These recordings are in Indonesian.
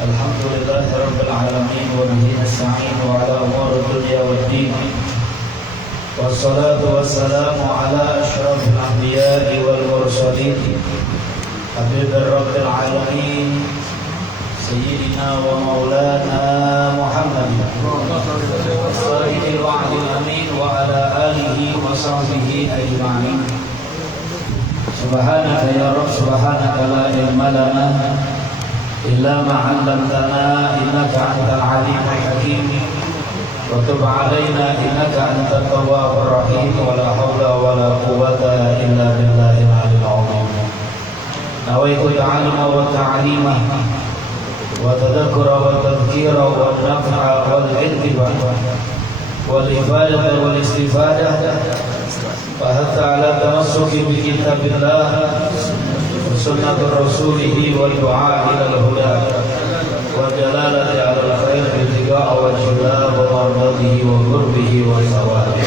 Alhamdulillah Rabbil Alamin wa bihi nasta'in wa ala umuri dunya waddin. Wassalatu wassalamu ala asyrafil anbiya'i wal mursalin habibir rabbil alamin sayyidina wa maulana Muhammad sayyidil wa'dil amin wa ala alihi wa sahbihi ajma'in. Subhanaka ya Rabb, subhanaka la ilma lana illa ma 'allamtana innaka antal alimul hakim. Wa tub 'alaina innaka antat tawwabur rahim. Wa la haula wa la quwwata illa billahil 'aliyyil 'azim. Nawaitu ta'alluma wa ta'lima wa tadhakkura wa tadhkira wa naf'a wal 'ilma wal ifadah wal istifadah. Wa hatta 'ala tamassuki bi kitabillah sunnatu rasulihi wa du'a ila al-huda wa jalalati ala al-khair bittiqa' wa jalla wa mardatihi wa qurbihi wa sawabi.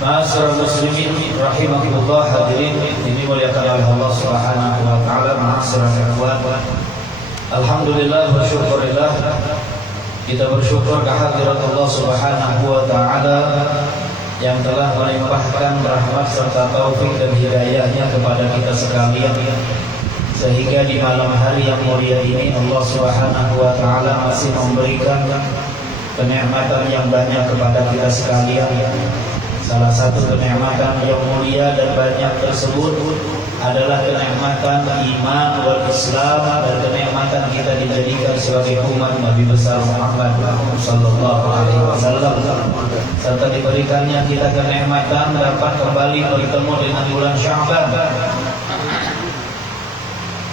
Ma'asyiral muslimin rahimakumullah, hadirin ini muliakan oleh Allah Subhanahu wa taala. Ma'asyiral ikhwan, alhamdulillah wa syukurillah, kita bersyukur kehadirat Allah Subhanahu wa taala yang telah melimpahkan rahmat serta taufik dan hidayahnya kepada kita sekalian, sehingga di malam hari yang mulia ini Allah Subhanahu wa taala masih memberikan kenikmatan yang banyak kepada kita sekalian. Salah satu kenikmatan yang mulia dan banyak tersebut adalah kenikmatan iman wal Islam, dan kenikmatan kita dijadikan sebagai umat Nabi besar Muhammad sallallahu alaihi wasallam, serta diberikannya kita kenikmatan dapat kembali bertemu dengan bulan Sya'ban,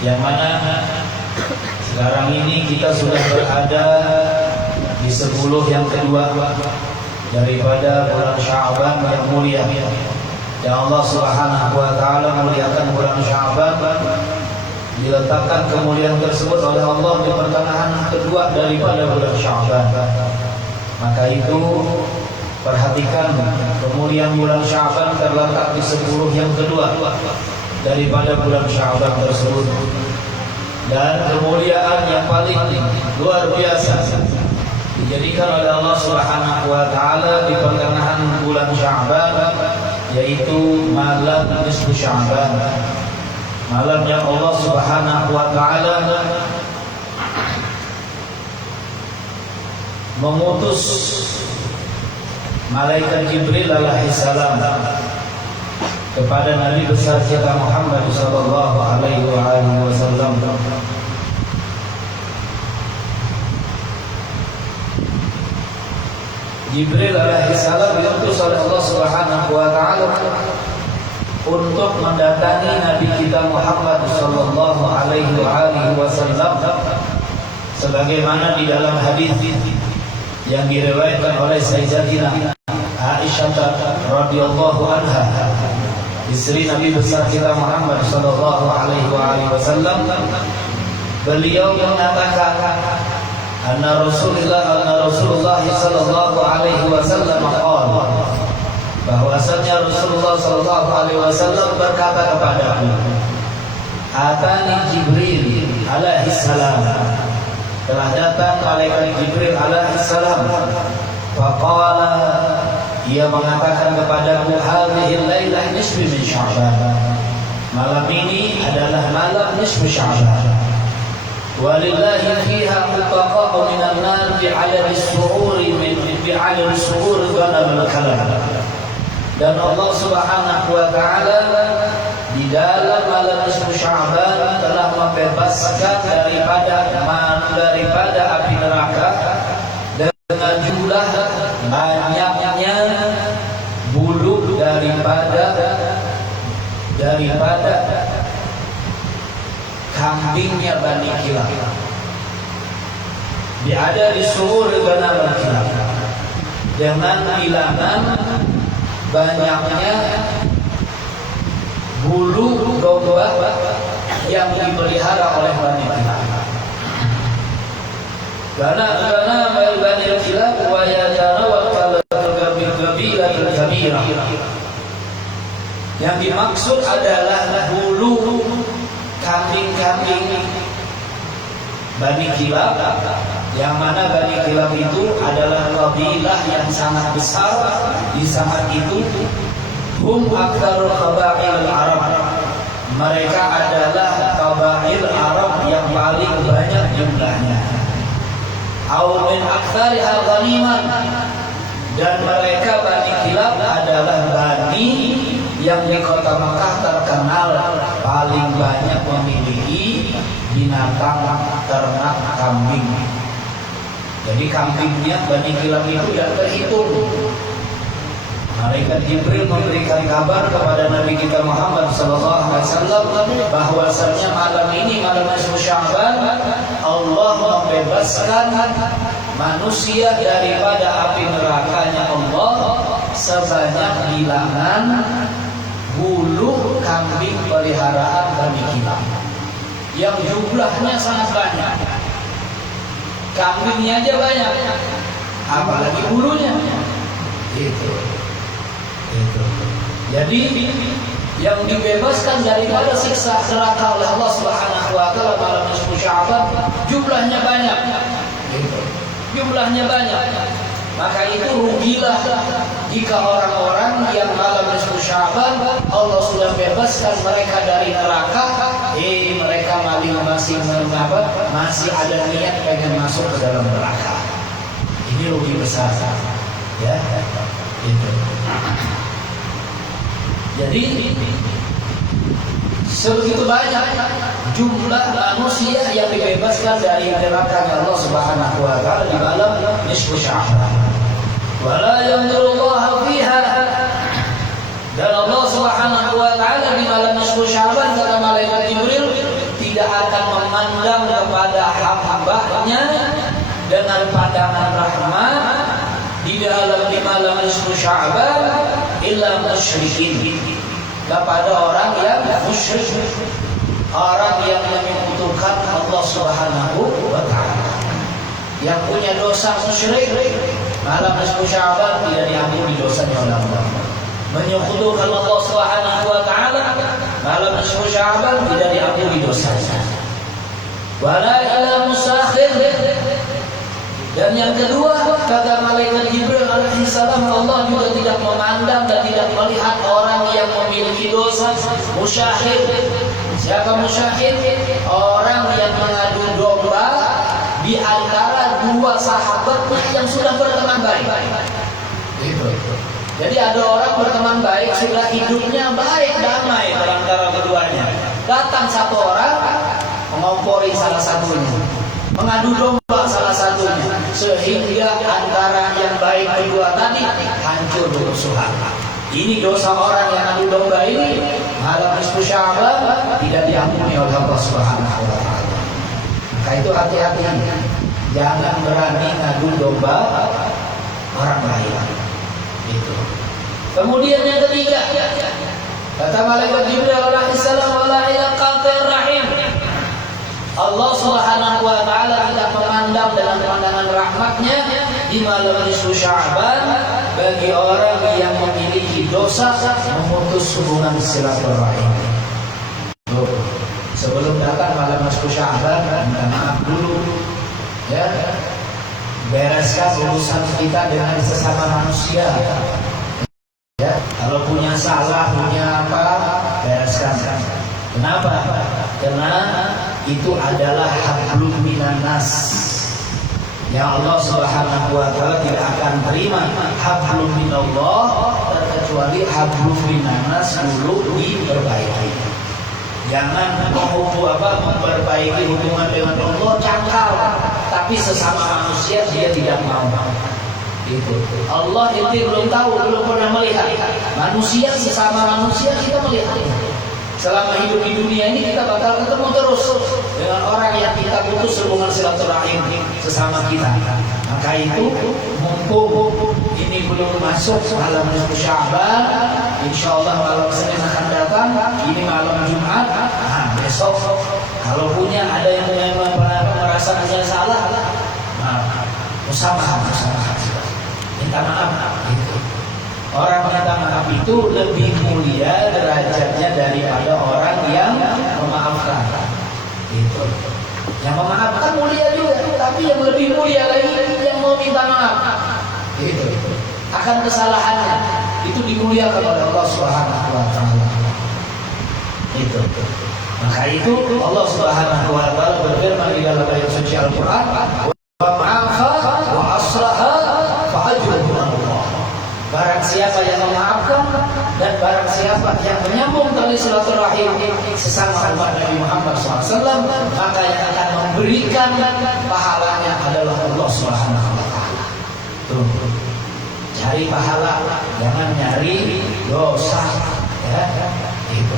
yang mana sekarang ini kita sudah berada di 10 yang kedua daripada bulan Sya'ban yang mulia. Ya Allah Subhanahu wa taala memuliakan bulan Sya'ban, diletakkan kemuliaan tersebut oleh Allah di pertengahan kedua daripada bulan Sya'ban. Maka itu perhatikan, kemuliaan bulan Sya'ban terletak di 10 yang kedua daripada bulan Sya'ban tersebut. Dan kemuliaan yang paling luar biasa dijadikan oleh Allah Subhanahu wa taala di pertengahan bulan Sya'ban, yaitu malam nisfu Sya'ban, malam yang Allah Subhanahu wa taala mengutus malaikat Jibril alaihi salam kepada Nabi besar kita Muhammad sallallahu alaihi wasallam. Jibril alaihissalam diutus oleh Allah Subhanahu wa taala untuk mendatangi Nabi kita Muhammad sallallahu alaihi wasallam, sebagaimana di dalam hadis yang diriwayatkan oleh Sayyidatina Aisyah radhiyallahu anha, istri Nabi besar kita Muhammad sallallahu alaihi wasallam. Beliau mengatakan Anna Rasulullah sallallahu alaihi wasallam qala, bahwasanya Rasulullah sallallahu alaihi wasallam berkata kepadaku, atani Jibril alaihi salam, telah datang malaikat Jibril alaihi salam. Faqala, ia mengatakan kepadaku, hadhil lailah nisfu min Sya'ban, malam ini adalah malam nisfu Sya'ban. Walillahi fiha mutaqa'u minan nar bi'adami su'uri bi'adami su'uri ghanamil kalam. Dan Allah Subhanahu wa taala di dalam malam nisfu Sya'ban telah membebaskan daripada api neraka dengan jumlah banyaknya bulu daripada kambingnya Bani Kilab. Ada di suhur Bani Kilab, dengan bilangan banyaknya bulu domba yang dipelihara oleh Bani Kilab. Karena Bani Kilab wa yatanawal kabirah. Yang dimaksud adalah bulu kambing-kambing Bani Kilab, yang mana Bani Kilab itu adalah kabilah yang sangat besar. Di zaman itu hum aktsarul qabail Arab, mereka adalah qabail Arab yang paling banyak jumlahnya. Au min aktsariha ghaniman, dan mereka Bani Kilab adalah Bani yang di kota Makkah terkenal paling banyak memiliki binatang ternak kambing. Jadi kambingnya Bani Kilab itu tidak terhitung. Malaikat Jibril memberikan kabar kepada Nabi kita Muhammad SAW bahwasanya malam ini, malam nisfu Sya'ban, Allah membebaskan manusia daripada api nerakanya Allah sebanyak bilangan bulu kambing peliharaan Bani Kilab yang jumlahnya sangat banyak. Kambingnya aja banyak, apalagi bulunya. Itu. Jadi yang dibebaskan daripada siksa neraka oleh Allah Subhanahu wa taala malam nisfu Sya'ban jumlahnya banyak. Gitu. Jumlahnya banyak. Maka itu rugilah jika orang-orang yang malam nisfu Sya'ban Allah sudah bebaskan mereka dari neraka, mereka masih ada niat pengen masuk ke dalam neraka. Ini rugi besar, ya. Itu. Jadi sebegitu banyak jumlah manusia yang dibebaskan dari neraka Allah Subhanahu wa taala di malam nisfu Sya'ban. Wala yanzurullahu fiha, dan Allah Subhanahu wa taala di malam nisfu Sya'ban kata malaikat Jibril tidak akan memandang kepada hamba-Nya dengan pandangan rahmat di dalam di malam nisfu Sya'ban illa musyrikin, kepada orang yang musyrik, orang yang menyekutukan Allah Subhanahu wa taala, yang punya dosa musyrik. Malam nisfu Sya'ban tidak diampuni dosanya oleh Allah. Menyekutukan Allah Subhanahu wa taala, malam nisfu Sya'ban tidak diampuni dosanya. Wala ila musakhir, dan yang kedua kata malaikat Jibril alaihissalam, Allah juga tidak memandang dan tidak melihat orang yang memiliki dosa musyahid. Siapa musyahid? Orang yang mengadu domba di antara dua sahabatnya yang sudah berteman baik. Jadi ada orang berteman baik, sudah hidupnya baik, damai antara keduanya. Datang satu orang mengompori salah satunya, mengadu domba salah satunya, sehingga antara yang baik kedua tadi hancur bermusuhan. Ini dosa orang yang adu domba ini malam nisfu Sya'ban tidak diampuni oleh Allah Subhanahu wa taala. Maka itu hati-hati, jangan berani ngadu domba orang lain. Itu. Kemudian yang ketiga, kata malaikat Jibril alaihissalam, wala ila qatir rahim, Allah Subhanahu wa taala tidak memandang dengan pandangan rahmatnya di malam nisfu Sya'ban bagi orang yang memiliki dosa memutus hubungan silaturahim. Sebelum datang malam nisfu Sya'ban, minta maaf dulu, ya, bereskan urusan kita dengan sesama manusia. Ya, kalau punya salah, punya apa, bereskan. Kenapa? Karena itu adalah hablum minan nas. Ya, Allah Subhanahu wa taala tidak akan terima hablum minallah terkecuali hablum minan nas dulu diperbaiki. Jangan memperbaiki hubungan dengan Allah cangkal, tapi sesama manusia dia tidak mau. Itu. Allah itu belum tahu, belum pernah melihat. Manusia sesama manusia kita melihatnya. Selama hidup di dunia ini kita bakal ketemu terus dengan orang yang kita putus hubungan silaturahim sesama kita. Maka itu mumpung ini belum masuk malam nisfu Sya'ban, insyaallah malam Senin akan datang. Ini malam Jumat. Nah, besok kalau punya ada yang merasa salah, musamaha, minta maaf. Gitu. Orang minta maaf itu lebih mulia derajatnya daripada orang yang memaafkan. Itu. Yang memaafkan mulia juga, tapi yang lebih mulia lagi yang mau minta maaf. Itu. Akan kesalahannya itu dimuliakan oleh Allah Subhanahu wa taala. Itu. Maka itu Allah Subhanahu wa taala berfirman di dalam ayat suci Al-Qur'an, "Wa ma'afa wa aslaha fa ajruhu 'ala Allah." Barang siapa yang memaafkan dan barang siapa yang menyambung tali silaturahim sesama umat Nabi Muhammad SAW, maka yang akan memberikan pahalanya adalah Allah Subhanahu wa taala. Tuh. Cari pahala, jangan nyari dosa, ya. Itu.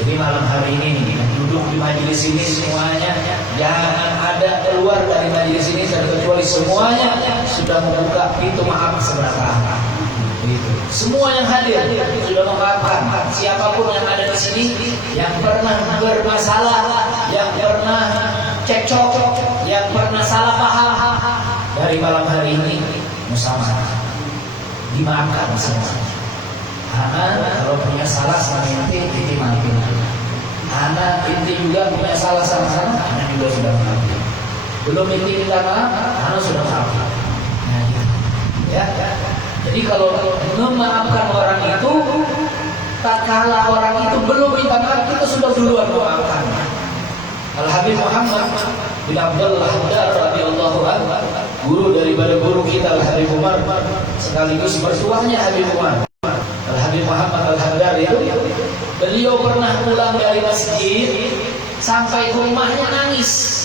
Jadi malam hari ini duduk di majelis ini semuanya jangan ada keluar dari majelis ini kecuali semuanya sudah membuka pintu maaf seberapa. Itu. Semua yang hadir sudah memaafkan. Siapapun yang ada di sini yang pernah bermasalah, yang pernah cekcok, yang pernah salah paham, dari malam hari ini musyawarah dimaafkan semuanya. Anak kalau punya salah sama inti maafin. Anak inti juga punya salah sama anak juga sudah maafin. Belum inti minta maaf, anak sudah maafin. Nah, ya. Jadi kalau memaafkan orang itu, tak kala orang itu belum minta maaf, kita sudah duluan memaafkan. Al-Habib Muhammad bin Abdullah radhiyallahu anhu, guru daripada guru kita Al-Habib Umar, sekaligus mertuanya Habib Umar. Al-Habib Muhammad Al-Haddad itu, beliau pernah pulang dari masjid sampai ke rumahnya nangis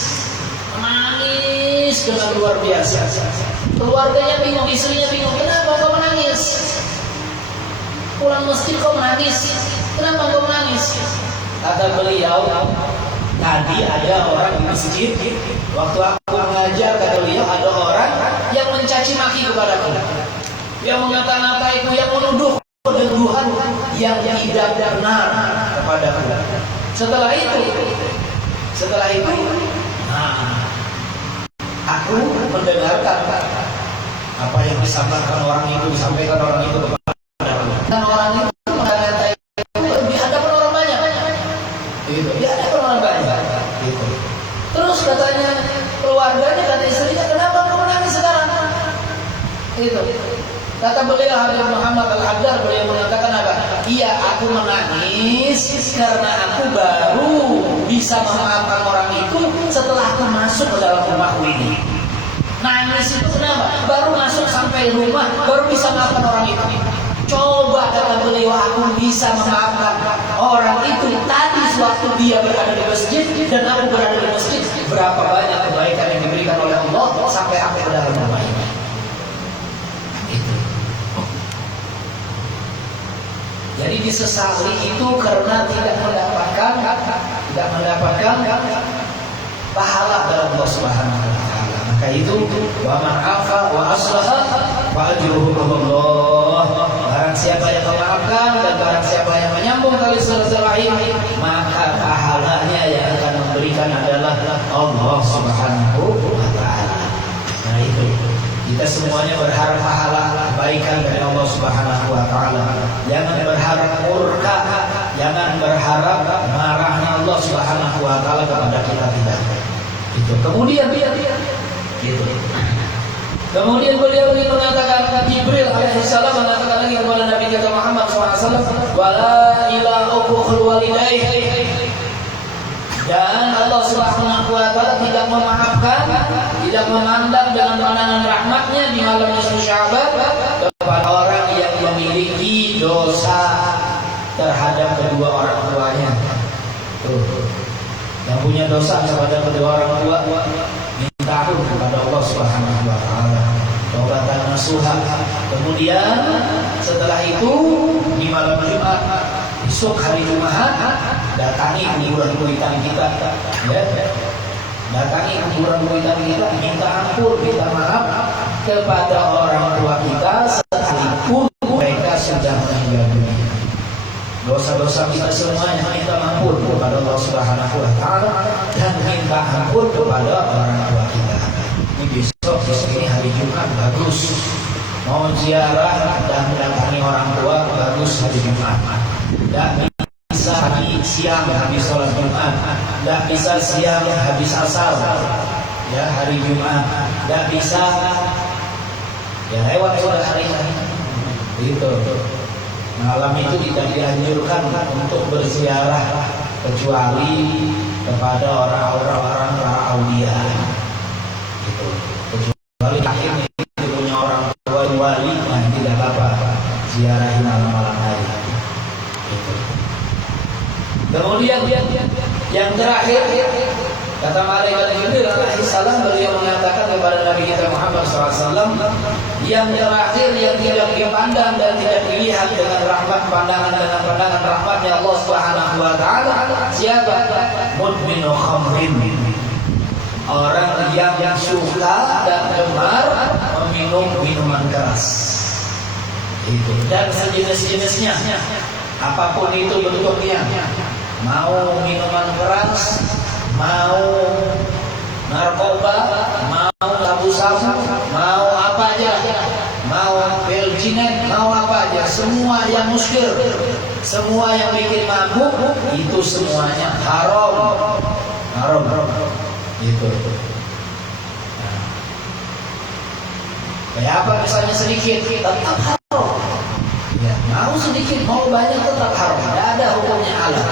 dengan luar biasa. Keluarganya bingung, istrinya bingung, kenapa kau menangis? Pulang masjid kau menangis, kenapa kau menangis? Kata beliau, tadi ada orang di masjid, waktu aku mengajar, kata beliau, ada orang yang mencaci maki kepadaku, yang mengata-ngataiku, yang menuduh tuduhan yang tidak benar kepadaku. Setelah itu, aku mendengarkan apa yang disampaikan orang itu kepada aku. Dan orang itu mengatai di hadapan orang banyak. Itu, di hadapan orang banyak. Itu. Terus katanya keluarganya, kata istrinya, kenapa kamu menangis sekarang? Itu. Kata beliau Habib Muhammad Al-Haddad, beliau mengatakan apa? Iya, aku menangis karena aku baru bisa memaafkan orang itu setelah aku masuk ke dalam rumahku ini. Nangis itu kenapa? Baru masuk sampai rumah, baru bisa memaafkan orang itu. Coba, kata beliau, aku bisa memaafkan orang itu tadi sewaktu dia berada di masjid dan aku berada di masjid. Berapa banyak kebaikan yang diberikan oleh Allah sampai aku ke dalam rumah ini. Jadi disesali itu karena tidak mendapatkan pahala dari Allah Subhanahu wa taala. Maka itu wa man afa wa aslaha fa ajruhu 'ala Allah. Barang siapa yang memaafkan dan barang siapa yang menyambung tali silaturahim, maka pahalanya yang akan memberikan adalah Allah Subhanahu wa taala. Nah itu. Kita semuanya berharap pahala kebaikan dari Allah Subhanahu wa taala. Jangan berharap murka, jangan berharap marahnya Allah Subhanahu wa taala kepada kita, tidak. Itu. Kemudian beliau mengatakan, Jibril alaihissalam mengatakan lagi kepada Nabi kita Muhammad SAW, wala ila uququl walidain. Dan Allah Subhanahu wa taala tidak memaafkan, tidak memandang dengan pandangan rahmatnya di malam nisfu Sya'ban kepada orang yang memiliki dosa terhadap kedua orang tuanya. Tuh. Yang punya dosa kepada kedua orang tua, minta ampun kepada Allah Subhanahu wa taala. Taubatan nasuha. Kemudian setelah itu di malam Jumat, besok hari Jumat, datangi kuburan kuitan kita, ya. Datangi kuburan kuitan kita, minta ampun, minta maaf kepada orang tua kita sekalipun mereka sudah meninggal dunia. Dosa-dosa kita semuanya minta ampun kepada Allah Subhanahu wa taala dan minta ampun kepada orang tua kita. Ini besok ini hari Jumat, bagus. mau ziarah dan mendatangi orang tua bagus hari Jumat. Tidak bisa hari siang habis sholat Jumat, tidak bisa siang habis asar ya hari Jumat, tidak bisa ya lewat sudah hari-hari gitu. Malam itu tidak dianjurkan untuk berziarah kecuali kepada orang-orang para aulia gitu. Kecuali akhirnya punya orang tua wali yang tidak apa-apa ziarahin malam-malam hari gitu. Kemudian yang terakhir kata malaikat Jibril alaihi salam, beliau mengatakan kepada Nabi kita Muhammad SAW, yang terakhir yang tidak dipandang dan tidak dilihat dengan rahmat pandangan rahmatnya Allah Subhanahu wa taala, siapa? Mudminu khamrin, orang yang suka dan gemar meminum minuman keras itu dan sejenis-jenisnya, apapun itu bentuknya, mau minuman keras, mau narkoba, mau sabu-sabu, mau apa aja, mau pil jinet, mau apa aja, semua yang muskil, semua yang bikin mabuk, itu semuanya haram, gitu. Nah, kayak apa misalnya sedikit, tetap haram. Ya, mau sedikit, mau banyak tetap haram. Tidak ada hukumnya halal.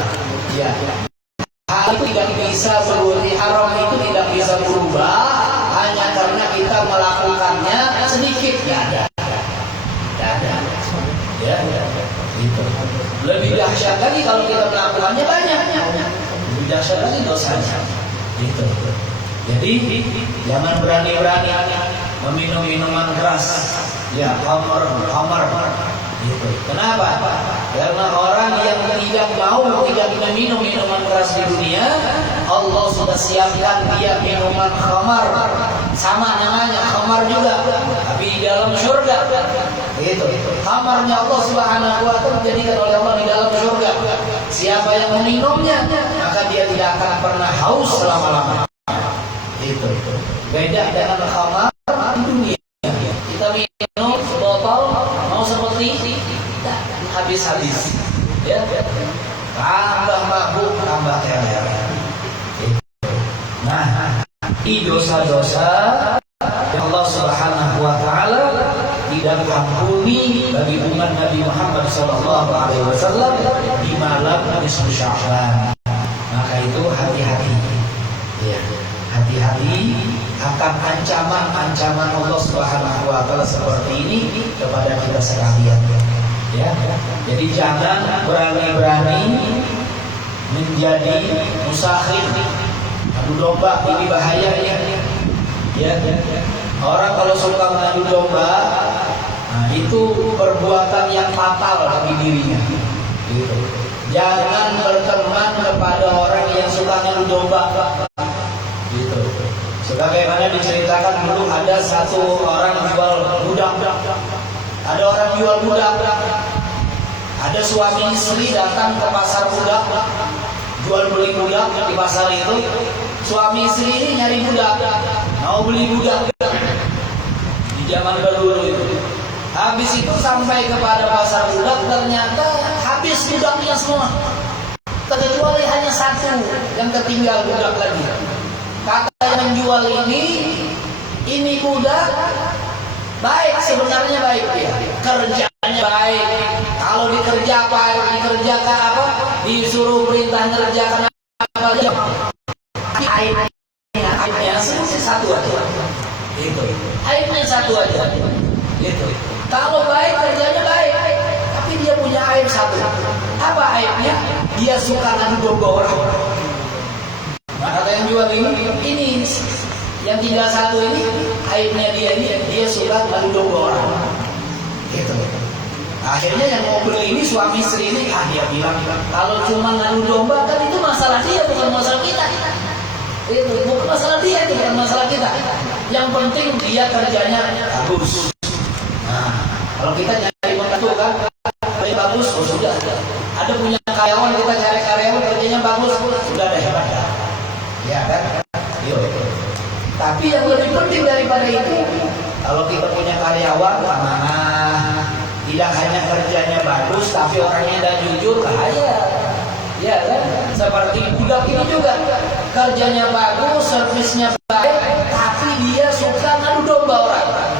Ya. Hal itu tidak bisa berarti haram itu tidak bisa berubah hanya karena kita melakukannya sedikit. Tidak ada. Ya, itu. Lebih dahsyat lagi kalau kita melakukannya banyak. Lebih dahsyat lagi dosanya. Itu. Jadi jangan berani-berani meminum minuman keras. Ya, khamar. Gitu. Kenapa? Karena orang yang tidak meminum minuman keras di dunia, Allah sudah siapkan dia minuman khamar, sama namanya khamar juga, tapi di dalam surga. Itu khamarnya Allah Subhanahu wa taala dijadikan oleh Allah di dalam surga. Siapa yang meminumnya, maka dia tidak akan pernah haus selama-lamanya. Itu beda dengan khamar di dunia. Kita minum botol mau seperti habis-habis, ya, tambah mabuk, tambah teler. Nah, ini dosa-dosa yang Allah Subhanahu wa taala tidak ampuni bagi umat Nabi Muhammad SAW di malam nisfu Sya'ban. Maka itu hati-hati, ya, hati-hati akan ancaman Allah Subhanahu wa taala seperti ini kepada kita sekalian. Ya, jadi jangan berani-berani menjadi musakhir, adu domba, ini bahayanya. Ya, orang kalau suka mengadu domba, nah itu perbuatan yang fatal bagi dirinya. Gitu. Jangan berteman kepada orang yang suka mengadu domba. Gitu. Sebagaimana diceritakan dulu ada satu orang jual budak. Ada orang jual budak. Ada suami istri datang ke pasar budak, jual beli budak di pasar itu. Suami istri ini nyari budak, mau beli budak di zaman dahulu itu. Habis itu sampai kepada pasar budak, ternyata habis budaknya semua, kecuali hanya satu yang ketinggal budak lagi. Kata yang menjual ini budak baik, sebenarnya baik dia, kerjanya baik. Kalau dikerjakan apa? Disuruh perintah ngerjakan apa aja. Aibnya satu aja. Itu. Aibnya satu aja. Itu. Kalau baik, kerjanya baik, tapi dia punya aib satu. Apa aibnya? Dia suka ngadu domba orang. Kata yang jual ini yang tinggal satu ini, aibnya dia suka ngadu domba orang. Gitu. Akhirnya yang mau beli ini suami istri ini, dia bilang kalau cuma ngadu domba kan itu masalah dia, bukan masalah kita. Itu bukan masalah dia, itu bukan masalah kita. Yang penting dia kerjanya bagus. Nah, kalau kita cari pembantu kan, kerja bagus, oh sudah. Ada punya karyawan, kita cari karyawan kerjanya bagus, sudah ada hebat. Ya kan? Tapi yang lebih penting daripada itu, kalau kita punya karyawan amanah, Tidak hanya kerjanya bagus, tapi orangnya tidak jujur, bahaya. Ya kan? Seperti budak ini juga, kerjanya bagus, servisnya baik, tapi dia suka ngadu domba orang.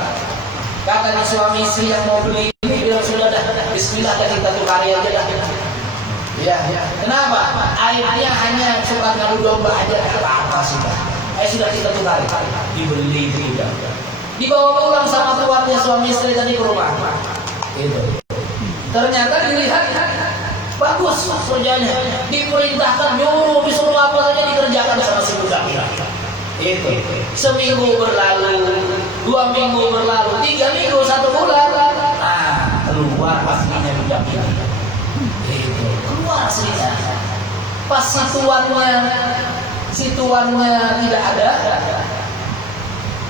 Kata suami istri yang mau beli ini, bilang sudah dah, bismillah dah kita tukari aja dah. Ya, kenapa? Airnya hanya suka ngadu domba aja, apa sih Pak? Sudah kita tukari, dibeli tidak. Dibawa pulang sama tuannya suami istri tadi ke rumah. Itu. Ternyata dilihat bagus kerjanya, diperintahkan nyuruh disuruh apa saja dikerjakan sama si budak ini. Itu. Seminggu berlalu, 2 minggu berlalu, 3 minggu, 1 bulan. Nah, keluar pastinya budak ini. Itu. Keluar aslinya. Pas si tuannya tidak ada.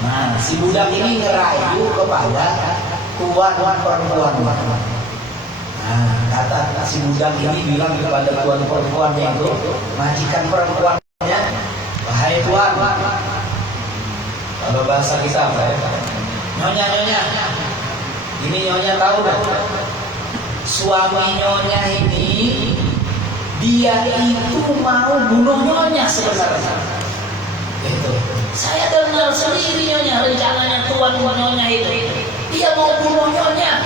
Nah, si budak ini ngerayu kepada tuan perempuan. Nah, kata si budak ini bilang kepada tuan perempuannya itu, majikan perempuannya, wahai tuan, kalau bahasa kita apa ya? Nyonya, ini nyonya tahu dah, suami nyonya ini dia itu mau bunuh nyonya sebenarnya. Itu. Saya dengar sendiri nyonya rencananya tuan nyonya itu, dia mau bunuh nyonya.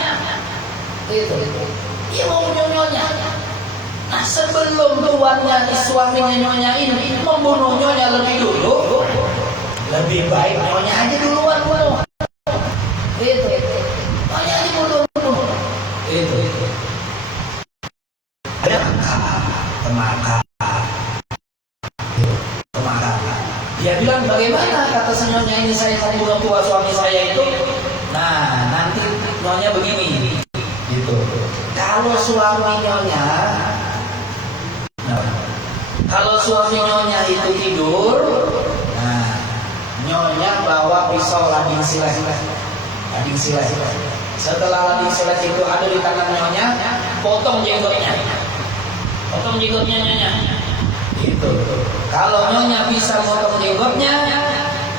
Itu. Dia mau bunuh nyonya. Nah, sebelum tuannya suaminya nyonya ini membunuh nyonya lebih dulu, lebih baik nyonya aja duluan bunuh. Itu. Nyonya aja bunuh. Itu. Ada temaka. Dia bilang bagaimana kata senyonya ini saya membunuh tua suami saya itu. Nah, nanti nyonya begini. Gitu. Kalau suami nyonya, kalau suami nyonya itu tidur, nah nyonya bawa pisau lading silet. Setelah lading silet itu ada di tangan nyonya, potong jenggotnya nyonya. Gitu. Kalau nyonya bisa potong jenggotnya,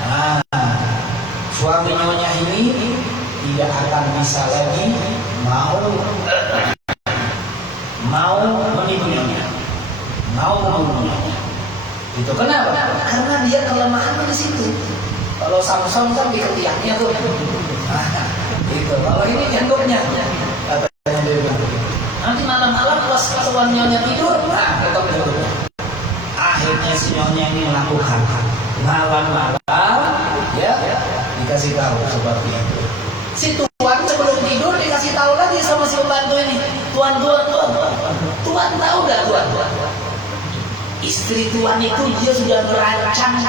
nah suami nyonya ini tidak akan bisa lagi mau menipu nyonya, mau membunuh nyonya. Itu kenapa? Karena dia kelemahannya di situ. Kalau Samson kan di ketiaknya tuh. Nah, itu. Kalau ini jenggotnya, katanya dia bilang. Nanti malam-malam pas tuan nyonya tidur, nah potong jenggotnya. Akhirnya si nyonya ini melakukan malam-malam, ya dikasih tahu seperti itu. Si tuan sebelum tidur dikasih tahu lagi sama si pembantu ini, tuan tahu nggak tuan? Istri tuan itu dia sudah merancang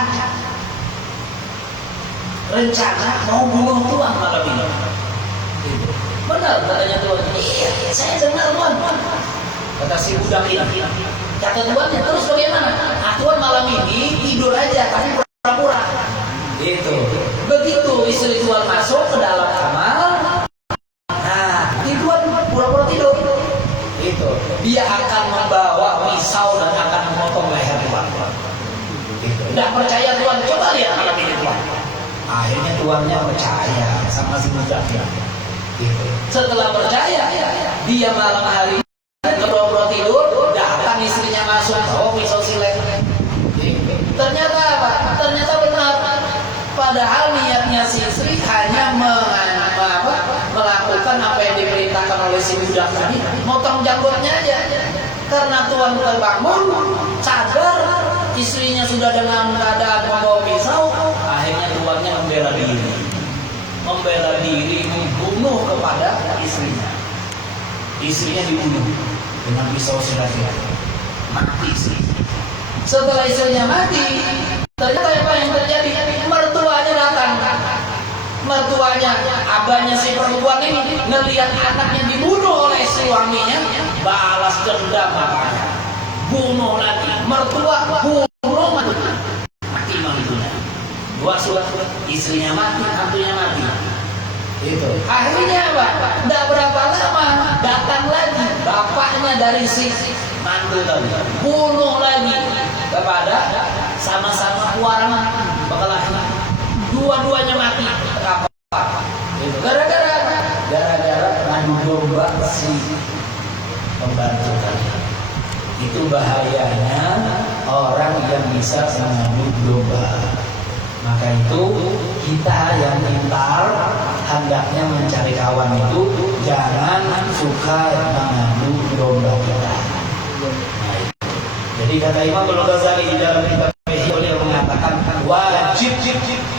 rencana mau bunuh tuan malam ini. Benar katanya tuan. Iya, saya dengar tuan. Kata si budak ini. Kata tuannya, terus bagaimana? Nah, tuan malam ini tidur aja, tapi pura-pura. Itu. Begitu istri tuan masuk ke dalam kamar, nah, tuan pura-pura tidur. Itu. Dia akan membawa pisau dan akan memotong leher tuan. Tidak percaya tuan, coba lihat malam ini tuan. Akhirnya tuannya percaya sama si budaknya. Gitu. Setelah percaya, dia malam hari pura-pura tidur, datang istrinya masuk, bawa pisau silet. Ternyata apa? Ternyata benar. Padahal niatnya si istri hanya melakukan apa yang diperintahkan oleh si budak tadi, motong janggutnya aja. Karena tuan terbangun, sadar istrinya sudah dalam keadaan membawa pisau, akhirnya tuannya membela diri membunuh kepada istrinya. Istrinya dibunuh dengan pisau silet. Mati istri. Setelah istrinya mati, ternyata apa yang terjadi? Mertuanya datang. Mertuanya, abahnya si perempuan ini ngelihat anaknya dibunuh oleh suaminya, balas dendam bapaknya, bunuh lagi. Mertua bunuh mati mantunya. Dua surat, istrinya mati, mantunya mati. Itu. Akhirnya apa? Tidak berapa lama datang lagi bapaknya dari si mantu tadi, bunuh lagi kepada sama-sama orang berkelahi. Dua-duanya mati. Kenapa? Itu gara-gara ngadu domba pembantu kalian. Itu bahayanya orang yang bisa mengadu domba. Maka itu kita yang pintar hendaknya mencari kawan itu jangan suka mengadu domba kita. Nah, jadi kata Imam Al-Ghazali di dalam kitab beliau mengatakan wajib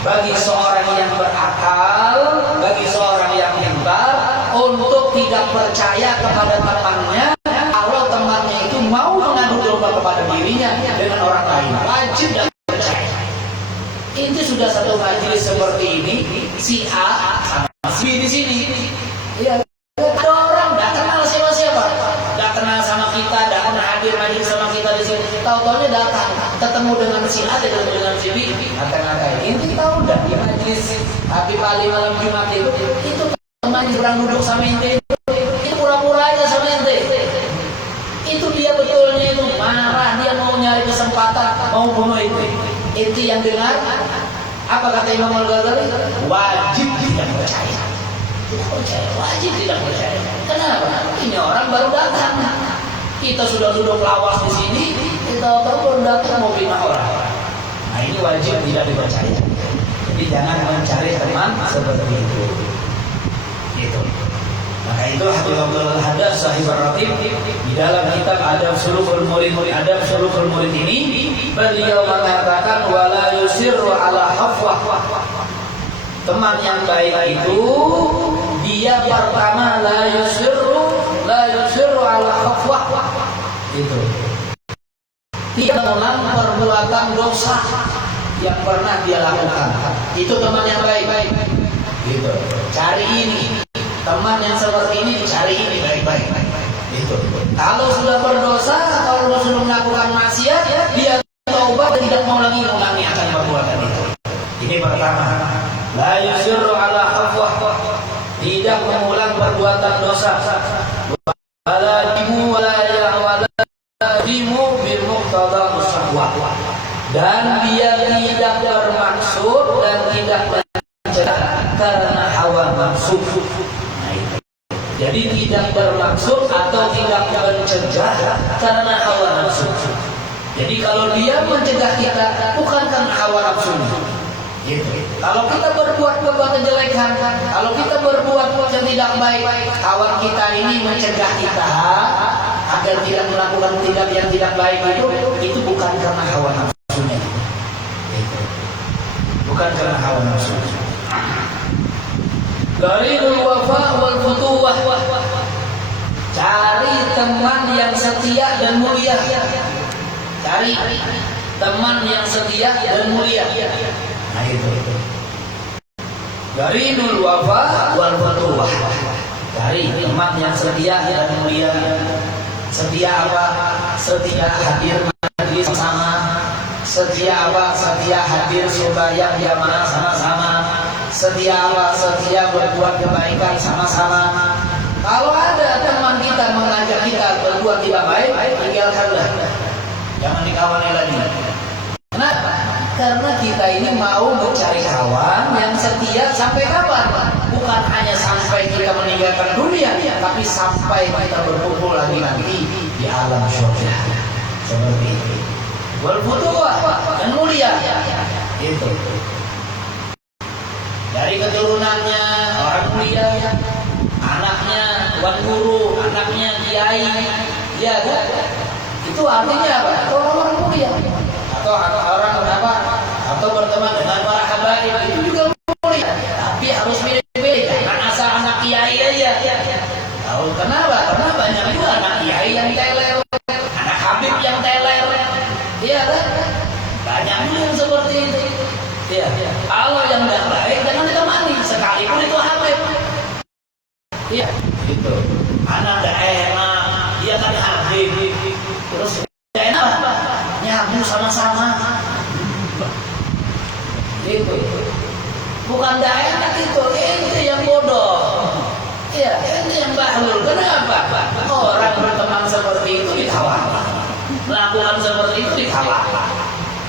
bagi seorang yang berakal, bagi seorang yang pintar untuk tidak percaya kepada temannya kalau temannya itu mau mengadu domba kepada dirinya dengan orang lain. Wajib dan percaya. Ini sudah satu majelis seperti ini, si A sama si B di sini. Ya, ada orang tidak kenal siapa-siapa, tidak kenal sama kita, tidak pernah hadir sama kita di sini. Tahu-tahunya datang, ketemu dengan si A, ketemu dengan si B, ngata-ngatain. Ini tahu tidak di majelis Habib Ali malam Jumat itu teman yang duduk sama ente itu pura-pura aja sama ente. Itu dia betulnya itu marah, dia mau nyari kesempatan, mau bunuh itu yang dengar. Apa kata Imam Al-Ghazali? Wajib tidak percaya. Tidak percaya, wajib tidak percaya. Kenapa? Ini orang baru datang. Kita sudah duduk lawas di sini, kita baru datang mau bina orang. Nah ini wajib tidak dipercaya. Jadi jangan mencari teman seperti itu. Itu. Maka itu Habib Abdul Haddad Sahib Ar-Ratib di dalam kitab Adab Sulukul Murid ini beliau mengatakan wala yusirru ala hafwah. Teman yang baik itu dia pertama la yusirru ala hafwah. Itu. Dia mengulang perbuatan dosa yang pernah dia lakukan. Itu teman yang baik. Gitu. Cari ini. Teman yang seperti ini dicari ini baik-baik. Itu. Kalau sudah berdosa, kalau sudah melakukan maksiat, dia taubat dan tidak mau lagi mengulangi akan perbuatan itu. Ini pertama. La yusirru ala hafwah. Tidak mengulang perbuatan dosa. Wala dimu bil muqtada syahwah. Dan dia tidak bermaksud dan tidak mencegah karena hawa nafsu. Jadi tidak bermaksud atau tidak mencegah karena hawa nafsu. Jadi kalau dia mencegah kita bukan karena hawa nafsu. Gitu. Kalau kita berbuat kejelekan, kalau kita berbuat yang tidak baik, kawan kita ini mencegah kita agar tidak melakukan yang tidak baik itu bukan karena hawa nafsunya. Gitu. Bukan karena hawa nafsu. Qarinul wafa wal futuwah. Cari teman yang setia dan mulia. Cari teman yang setia dan mulia. Nah itu. Qarinul wafa wal futuwah. Cari teman yang setia dan mulia. Setia apa? Setia hadir majelis sama. Setia apa? Setia hadir sembahyang jamaah sama-sama. Setia apa? Setia berbuat kebaikan sama-sama. Kalau ada teman kita mengajak kita berbuat tidak baik, tinggalkanlah. Jangan dikawani lagi. Kenapa? Karena kita ini mau mencari kawan yang setia sampai kapan? Bukan hanya sampai kita meninggalkan dunia, tapi sampai kita berkumpul lagi nanti di alam surga. Seperti itu. Wal futuwah dan mulia. Itu. Dari keturunannya orang mulia, anaknya tuan guru, anaknya kiai, ya kan? Itu artinya apa? Atau orang mulia, atau orang apa? Atau berteman dengan para habaib itu juga mulia. Tapi harus milih-milih, jangan asal anak kiai aja. Tahu kenapa? Karena banyak juga anak kiai yang teler, anak habib yang teler, iya kan? Banyak juga yang seperti itu. Ya, kalau yang tidak baik jangan ditemani sekalipun itu habib. Iya, itu. Anak tidak enak, dia kan habib. Terus tidak enak apa? Nyabu sama-sama. Itu. Bukan tidak enak itu yang bodoh. Iya, itu yang bahlul. Kenapa? Orang berteman seperti itu dikhawatir. Melakukan seperti itu dikhawatir.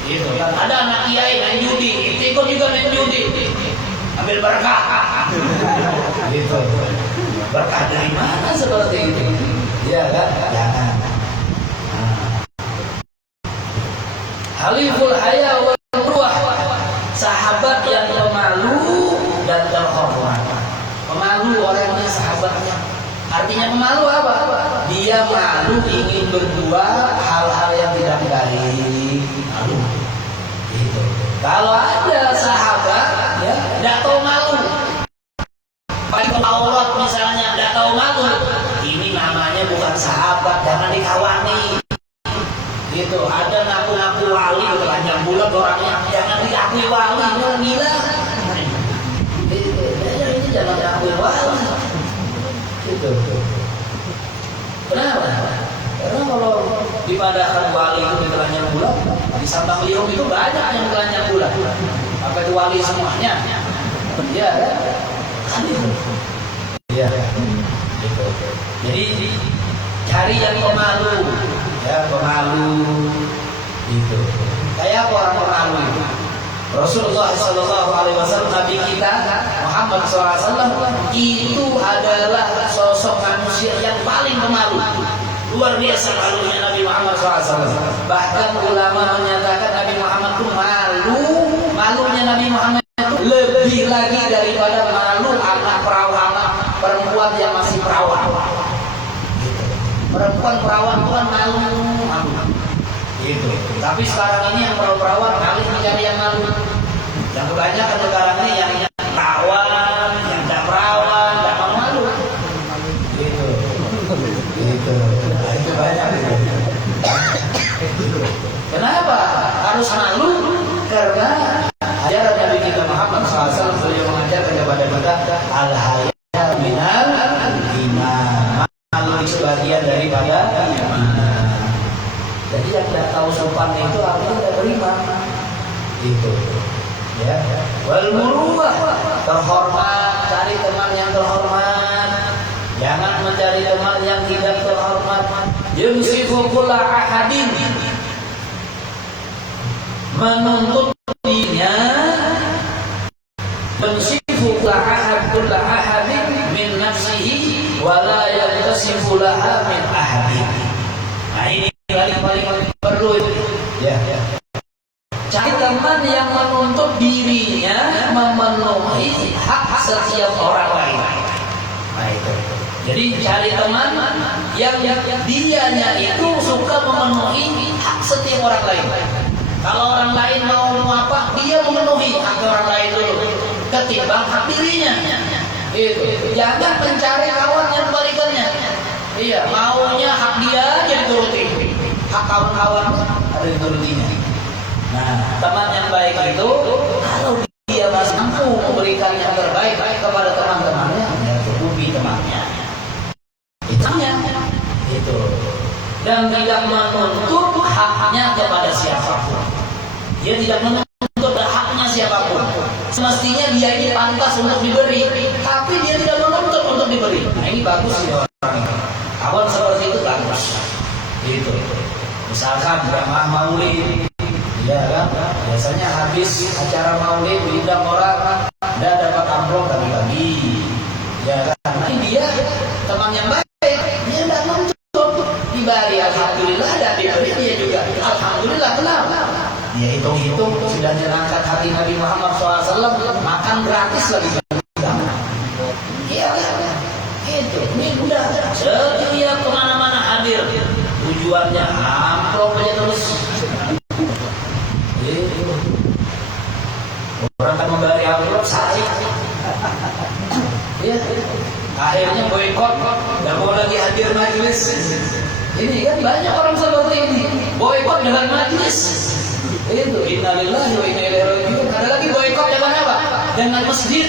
Itu kan ada anak kiai main judi, ikut juga main judi, ambil berkah. Gitu. Berkah dari mana seperti itu? Iya kan? Jangan. Haliful haya wal ruah, sahabat yang pemalu dan terhormat. Pemalu orangnya sahabatnya. Artinya pemalu apa? Dia malu ingin berbuat hal-hal yang tidak baik. Malu. Gitu. Kalau ada sahabat ya tidak tahu malu, pakai aurat misalnya tidak tahu malu, ini namanya bukan sahabat, jangan dikawani. Gitu. Ada ngaku-ngaku wali telanjang bulat orangnya, jangan diakui wali, orang gila. Ini jangan diakui wali. Gitu. Kenapa? Karena kalau dipadahkan wali itu di telanjang bulat, di Santang Liung itu banyak yang telanjang bulat. Apa itu wali semuanya? Iya kan? Kan itu. Iya. Gitu. Jadi cari yang pemalu, ya pemalu. Gitu. Kayak orang pemalu itu. Rasulullah SAW, Nabi kita Muhammad SAW itu adalah sosok manusia yang paling pemalu. Luar biasa malunya Nabi Muhammad SAW. Bahkan ulama menyatakan Nabi Muhammad itu malunya Nabi Muhammad itu lebih lagi daripada malu anak perawan, perempuan yang masih perawan. Perempuan perawan itu kan malu. Gitu. Tapi sekarang ini yang perawan kali mencari yang malu. Yang kebanyakan sekarang ini yang perawan, yang tidak perawan, tidak malu. Gitu. Gitu. Nah, itu banyak. Kenapa harus malu? Karena ajaran Nabi kita Muhammad SAW beliau mengajarkan kepada kita al-haya minal iman. Malu itu bagian daripada iman. Jadi yang tidak tahu sopan itu artinya tidak beriman. Itu, ya. Wal muruwah, terhormat, cari teman yang terhormat. Jangan mencari teman yang tidak terhormat. Yunsifu kulla ahadin, menuntut dirinya. Yunsifu kulla ahadin min nafsihi, wala yantasifu laha min ahadin. Nah ini yang paling perlu itu. Ya. Cari teman yang menuntut dirinya memenuhi hak setiap orang lain. Nah itu. Jadi cari teman yang dianya itu suka memenuhi hak setiap orang lain. Kalau orang lain mau apa, dia memenuhi hak orang lain dulu ketimbang hak dirinya. Itu. Jangan mencari kawan yang balikannya. Iya, maunya hak dia jadi turuti. Hak kawan-kawan ada yang turutinya. Nah, teman yang baik itu kalau dia masih mampu memberikan yang terbaik kepada teman-temannya, ya cukupi temannya. Itu. Dan tidak menuntut haknya kepada siapapun. Dia tidak menuntut haknya siapapun. Semestinya dia ini pantas untuk diberi, tapi dia tidak menuntut untuk diberi. Nah, ini bagus ya orang ini. Kawan seperti itu bagus. Itu. Misalkan jamaah maulid, ya kan? Biasanya habis acara maulid diundang orang, tidak dapat amplop bagi-bagi, ya kan? Nah, ini dia teman yang baik, dia tidak menuntut diberi. Alhamdulillah dan diberi dia juga. Alhamdulillah, kenapa? Ya hitung-hitung sudah menyenangkan hati Nabi Muhammad SAW, makan gratis lagi. Iya kan? Itu, ini udah setiap kemana-mana hadir. Tujuannya amplop aja terus. Orang kan memberi amplop sehari. Ya. Akhirnya boikot, nggak mau lagi hadir majelis. Ini kan banyak orang seperti ini. Boikot dengan majelis. Itu innalillahi wa inna ilaihi raji'un. Ada lagi boikot dengan apa? Dengan masjid.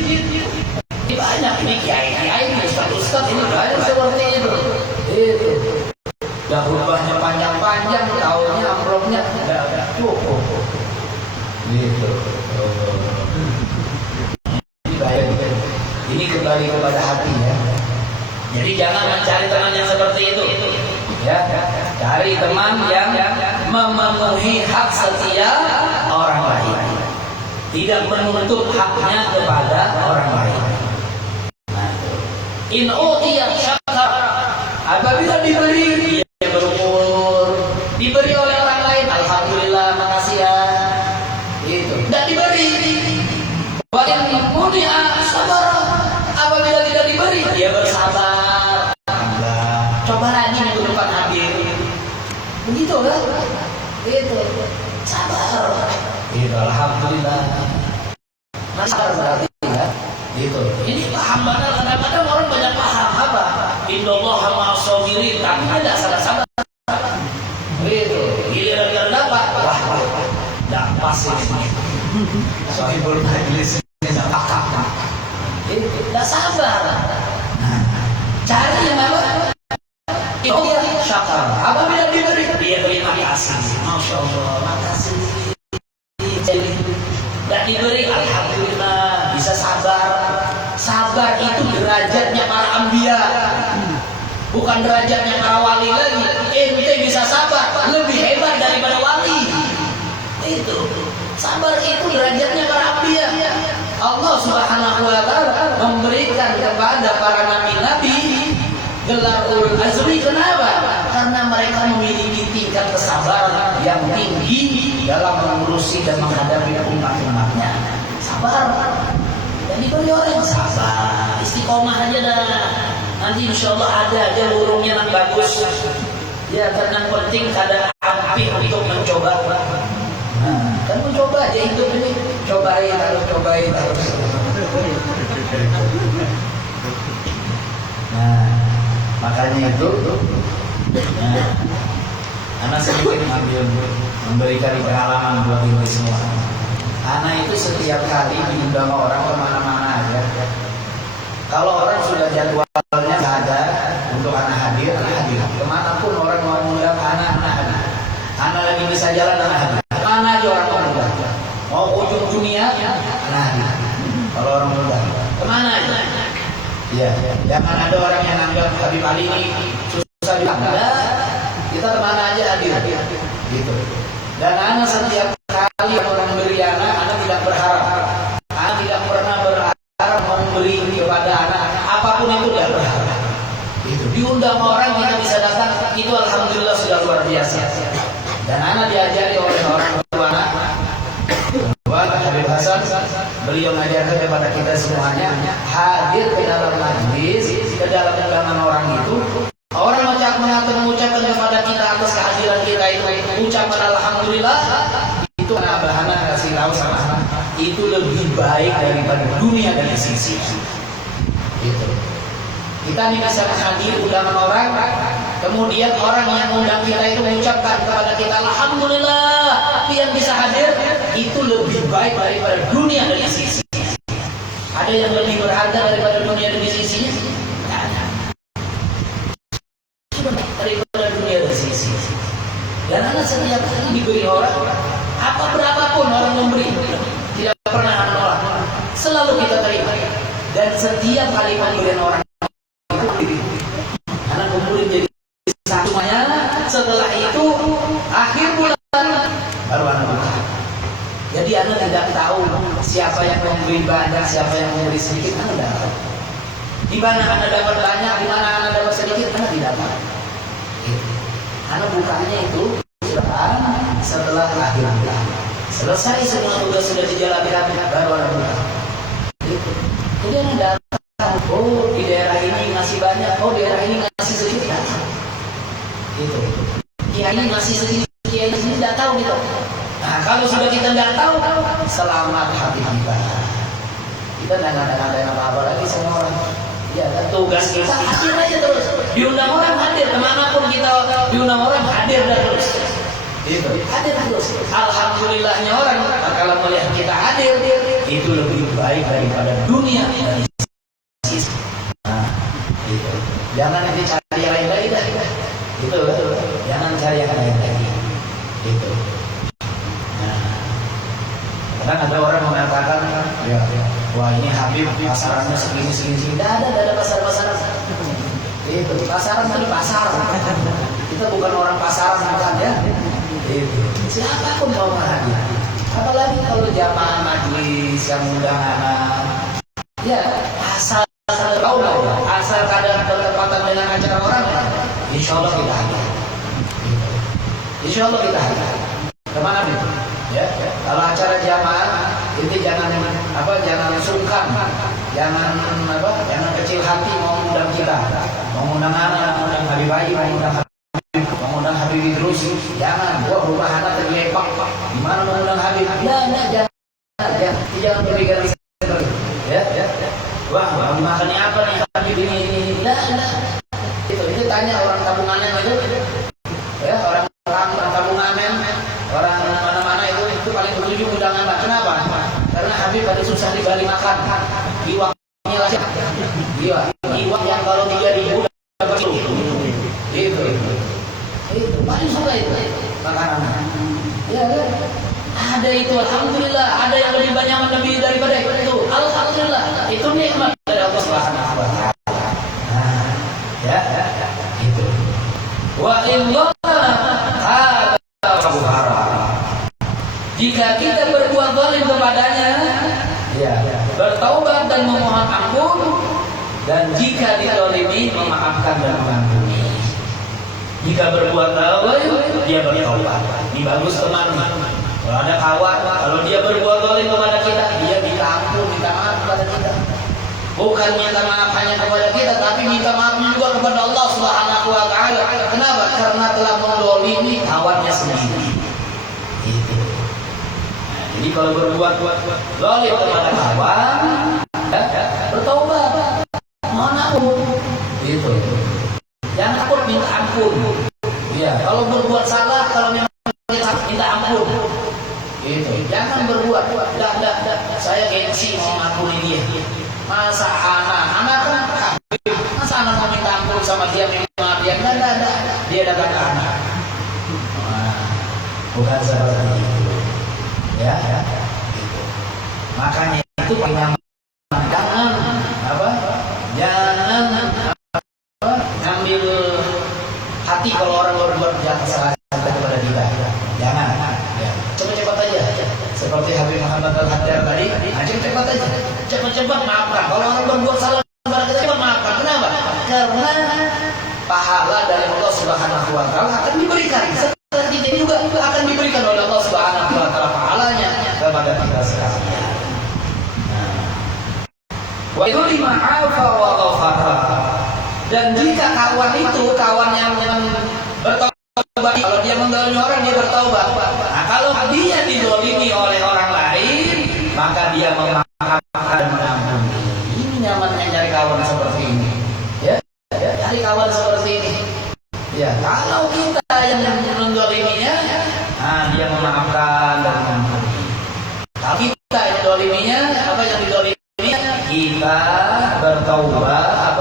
Ini banyak ini kiai-kiai, ustaz-ustaz ini banyak seperti itu. Itu. Dah rupanya panjang-panjang, tahunnya amplopnya tidak cukup. Gitu. Ini bahaya. Ini kembali kepada hati ya. Jadi jangan mencari teman yang seperti itu. Ya, cari teman yang memenuhi hak setiap orang lain, tidak menuntut haknya kepada orang lain. In utiya syakar, apabila diberi kan? Itu sabar. Itu alhamdulillah. Sabar berarti ya. Gitu. Ini paham banget, kadang-kadang orang banyak paham apa? Innallaha ma'as-sabirin, tapi dia tidak sabar-sabar. Gitu. Giliran dapat, wah, tidak pas ini. Sahibul majlis tidak pakak. Tidak sabar. Cari yang apa? Oh dia syakar. Apabila diberi, dia terima kasih. Masya Allah, makasih. Tidak diberi, alhamdulillah, bisa sabar. Sabar itu derajatnya para anbiya, bukan derajatnya para wali lagi. Ente bisa sabar lebih hebat daripada wali. Itu sabar itu derajatnya para anbiya. Allah Subhanahu wa taala memberikan kepada para nabi-nabi gelar ulul azmi. Kenapa? Karena mereka memiliki tingkat kesabaran yang tinggi dalam mengurusi dan menghadapi umat-umatnya. Sabar. Jadi beri orang sabar, istiqomah aja dah. Nanti insya Allah ada aja burungnya yang bagus. Ya, karena penting keadaan api untuk mencoba. Nah, kan mencoba aja hidup ini. Cobain terus. Nah, makanya itu. Nah, anak sedikit memberikan pengalaman buat ini semua. Anak itu setiap kali diundang orang kemana-mana aja. Kalau orang sudah jadwalnya ada untuk anak hadir. Kemanapun orang mau mengundang anak hadir. Anak lagi bisa jalan, anak hadir. Kemana aja orang mau mengundang. Mau ke ujung dunia, anak hadir. Kalau orang mengundang, kemana aja? Iya. Jangan ada orang yang anggap Habib Ali ini susah dipanggil. Kita kemana aja hadir. Gitu. Dan anak setiap kali orang beri anak tidak berharap. Anak tidak pernah berharap memberi kepada anak apapun itu, tidak berharap. Itu diundang orang kita bisa datang, itu alhamdulillah sudah luar biasa. Dan anak diajari oleh orang tua anak. Habib Hasan, beliau mengajarkan kepada kita semuanya hadir ke dalam majlis, ke dalam undangan orang itu. Orang mengucapkan kepada kita atas kehadiran kita itu ucapan alhamdulillah. Itu anak kasih tahu sama anak, itu lebih baik daripada dunia dan sisi. Gitu. Kita ini bisa menghadiri undangan orang, kemudian orang yang undang kita itu mengucapkan kepada kita alhamdulillah, yang bisa hadir itu lebih baik daripada dunia dan sisi. Ada yang lebih berharga daripada dunia dan sisinya? Tidak ada. Daripada dunia dan sisi. Dan anak setiap kali diberi orang, apa berapapun orang memberi, tidak pernah anak nolak, selalu kita terima. Dan setiap kali pemberian orang itu, anak kumpulin jadi satunya. Setelah itu akhir bulan baru anak buka. Jadi anak tidak tahu siapa yang memberi banyak, siapa yang memberi sedikit. Anak tidak tahu. Di mana anak dapat banyak, di mana anak dapat sedikit, anak tidak tahu. Anak bukanya itu setelah akhir bulan. Selesai semua tugas sudah dijalankan, baru anak buka. Jadi anak datang, oh di daerah ini masih banyak, oh di daerah ini masih sedikit. Itu. Kiai ini masih sedikit, kiai ini tidak tahu gitu. Nah kalau sudah kita tidak tahu, selamat hati kita. Kita tidak ada apa-apa lagi sama orang. Ya, tugas kita hadir aja terus. Diundang orang hadir, kemanapun kita diundang orang hadir terus. Itu hadir terus. Alhamdulillahnya orang kalau melihat kita hadir, itu lebih baik daripada dunia dan sisi. Nah, itu. Jangan nanti cari yang lain lagi dah. Itu, jangan cari yang lain lagi. Itu. Nah, kadang ada orang mengatakan, ya. Wah ini Habib pasarannya segini. Tidak ada pasar-pasaran. Itu pasaran tadi pasar. Kita bukan orang pasaran bukan ya. Itu. Siapapun mau hadir. Apalagi kalau jamaah majlis yang undang anak. Ya asal tahu lah. Asal kadang bertepatan dengan acara orang. Insya Allah kita hadir. Insya Allah kita hadir. Kemana itu? Ya. Kalau acara jamaah itu jangan sungkan, jangan kecil hati mau undang kita, mau undang anak, mau undang Habib Bayi, mau undang Habib Habibie terus. Jangan, gua berubah anak tergepak. Gimana mengundang Habib? Jangan. Jangan berpikiran seperti itu. Ya. Wah, makannya apa nih Habib ini? Itu tanya orang tabungannya itu. Ya, orang tabungannya, orang mana-mana itu paling setuju undangan Pak. Kenapa? Karena Habib tadi susah di Bali makan. Iwaknya lah. Iwak yang kalau 3.000 dapat itu paling suka itu makanan. Ya, ada itu, alhamdulillah. Ada yang lebih banyak lebih daripada itu. Alhamdulillah. Itu nikmat dari Allah Subhanahu wa taala. Ya, itu. Wa illallah jika kita berbuat zalim kepadanya, ya, bertaubat dan memohon ampun, dan jika dizalimi memaafkan dan mengampuni. Jika berbuat zalim, dia bertaubat. Ini bagus teman. Kalau ada kawan, kalau dia berbuat zalim kepada kita, dia minta ampun, minta maaf kepada kita. Bukan minta maaf hanya kepada kita, tapi minta maafnya juga kepada Allah Subhanahu wa taala. Kenapa? Karena telah menzalimi kawannya sendiri. Gitu. Nah, jadi kalau berbuat zalim kepada kawan, bertaubat, mohon ampun. Gitu. Jangan takut minta ampun. Ya, kalau berbuat salah, kalau memang minta ampun. Gitu. Jangan berbuat. Saya gengsi mau ngampuni dia. Masa anak kan masa anak mau minta ampun sama dia, memang dia enggak. Dia datang ke anak. Bukan seperti itu. Ya. Gitu. Makanya itu penyaman. Jangan ngambil hati kalau orang berbuat jahat kepada kita. Jangan. Ya. Cepat-cepat aja. Seperti Habib Muhammad Al-Haddad tadi, cepat aja. Cepat-cepat maafkan. Kalau orang berbuat salah kepada kita, cepat maafkan. Kenapa? Karena pahala dari Allah Subhanahu wa taala akan diberikan. Setelah kita juga akan diberikan oleh Allah Subhanahu wa taala pahalanya kepada kita sekalian. Wa idzi ma'afa wa ghafara. Dan jika kawan itu kawan yang bertaubat, kalau dia mendolimi orang dia bertaubat. Nah, kalau dia didolimi oleh orang lain, maka dia memaafkan dan mengampuni. Ini nyamannya cari kawan seperti ini. Ya, cari kawan seperti ini. Ya, kalau kita yang mendoliminya, nah dia memaafkan dan mengampuni. Kalau kita yang mendoliminya, apa yang didolimi? Kita bertaubat,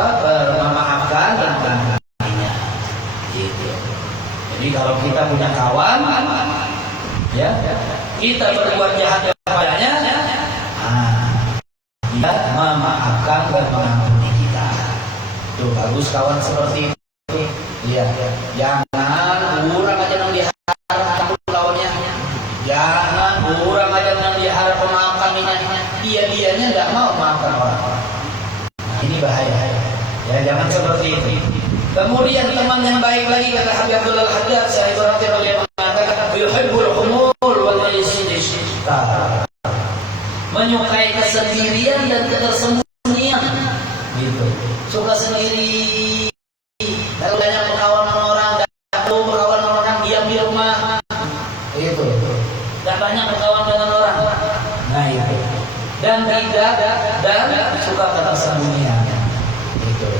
memaafkan dan mengampuninya. Gitu. Jadi kalau kita punya kawan, ya, kita berbuat jahat kepadanya, dia memaafkan dan mengampuni kita. Tuh bagus kawan seperti itu. Iya. Jangan urang aja nang diharap lawannya. Jangan urang aja nang diharap memaafkannya. Dianya nggak mau memaafkan orang. Nah, ini bahaya. Ya, jangan seperti itu. Kemudian teman yang baik lagi kata Habib Abdul Haddad, saya berarti beliau mengatakan yuhibbul humul wal ististar. Menyukai kesendirian dan ketersembunyian. Gitu. Suka sendiri. Kalau banyak berkawan sama orang, berkawan sama orang diam di rumah. Itu. Tidak banyak berkawan dengan orang. Nah, itu. Dan suka ketersembunyian. Itu.